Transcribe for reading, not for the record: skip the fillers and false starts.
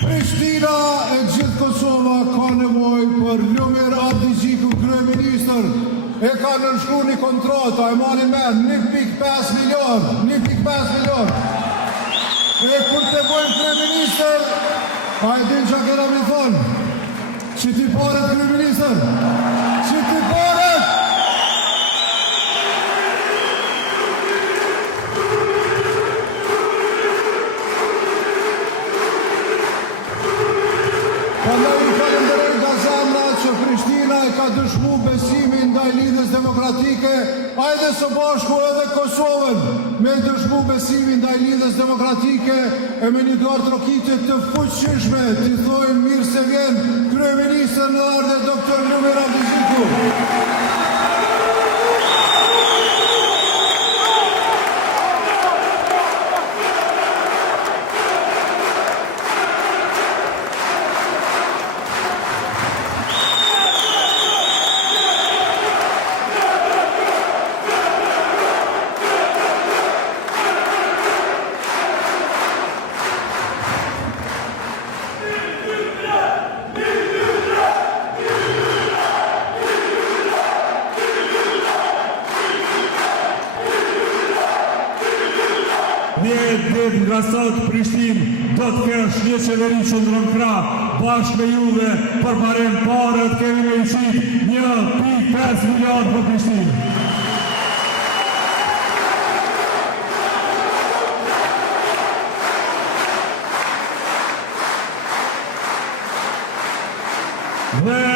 Prishtina e gjithë Kosova ka nevojë për Lumir Abdixhiku, kryeministër. E ka nënshkruar një kontratë, e marrin mend 1.5 milion. E kur të bëjmë kryeministër, a e din që kena mi thonë? Që ti paret kryeministër? Që ti paret? Pandaj i falenderoj nga zemra që Prishtina e ka dëshmu besimin ndaj lidhjes demokratike, hajde së bashku edhe Kosovën me dëshmu besimin ndaj lidhjes demokratike e me një duar trokitje të fuqishme, t'i thojnë mirë se vjen kryeministër në ardhe Dr. Lumir Abdixhiku. Një ditë nga sot Prishtinë do të kesh një qeveri që ndron krah bashkë me juve për marrën parët kemi me i qitë 1.5 milion për Prishtinë. Dhe